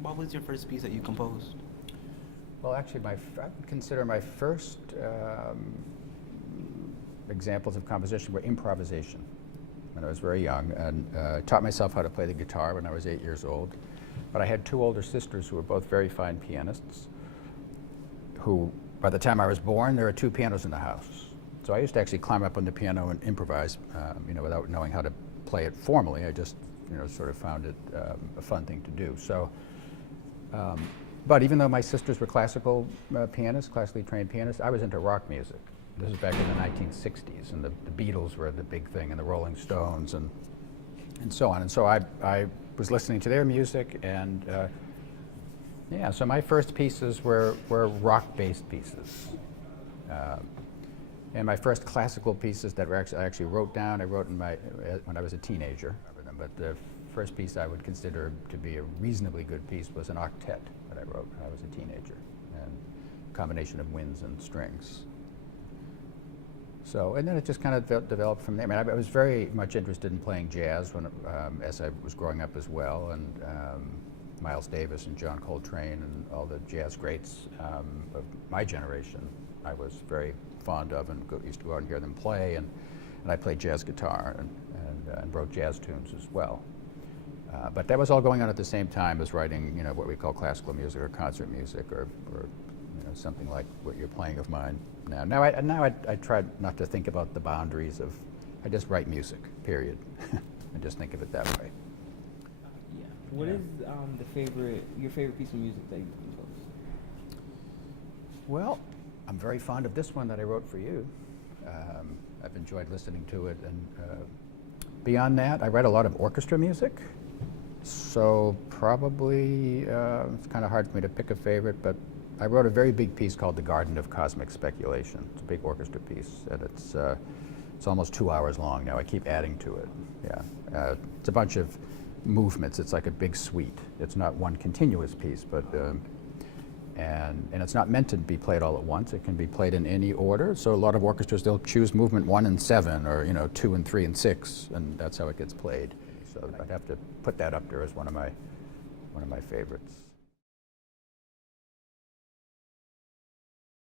What was your first piece that you composed? Well, actually, I would consider my first examples of composition were improvisation when I was very young, and taught myself how to play the guitar when I was 8 years old. But I had two older sisters who were both very fine pianists, who, by the time I was born, there were two pianos in the house. So I used to actually climb up on the piano and improvise, without knowing how to play it formally. I just, sort of found it a fun thing to do. So, but even though my sisters were classical pianists, classically trained pianists, I was into rock music. This is back in the 1960s, and the Beatles were the big thing, and the Rolling Stones, and so on. And so I was listening to their music, and so my first pieces were rock-based pieces. And my first classical pieces that I actually wrote down, I wrote when I was a teenager. But the first piece I would consider to be a reasonably good piece was an octet that I wrote when I was a teenager, and a combination of winds and strings. So, and then it just kind of developed from there. I mean, I was very much interested in playing jazz as I was growing up as well, and Miles Davis and John Coltrane and all the jazz greats of my generation I was very fond of, and used to go out and hear them play, and I played jazz guitar and wrote jazz tunes as well. But that was all going on at the same time as writing, what we call classical music or concert music, or something like what you're playing of mine now. Now I try not to think about the boundaries of, I just write music, period. I just think of it that way. What is your favorite piece of music that you composed? Well, I'm very fond of this one that I wrote for you. I've enjoyed listening to it, and beyond that, I write a lot of orchestra music. So probably it's kind of hard for me to pick a favorite, but I wrote a very big piece called The Garden of Cosmic Speculation. It's a big orchestra piece, and it's almost 2 hours long now. I keep adding to it. Yeah, it's a bunch of movements. It's like a big suite. It's not one continuous piece, but and it's not meant to be played all at once. It can be played in any order. So a lot of orchestras, they'll choose movement 1 and 7, or 2 and 3 and 6, and that's how it gets played. So I'd have to put that up there as one of my favorites.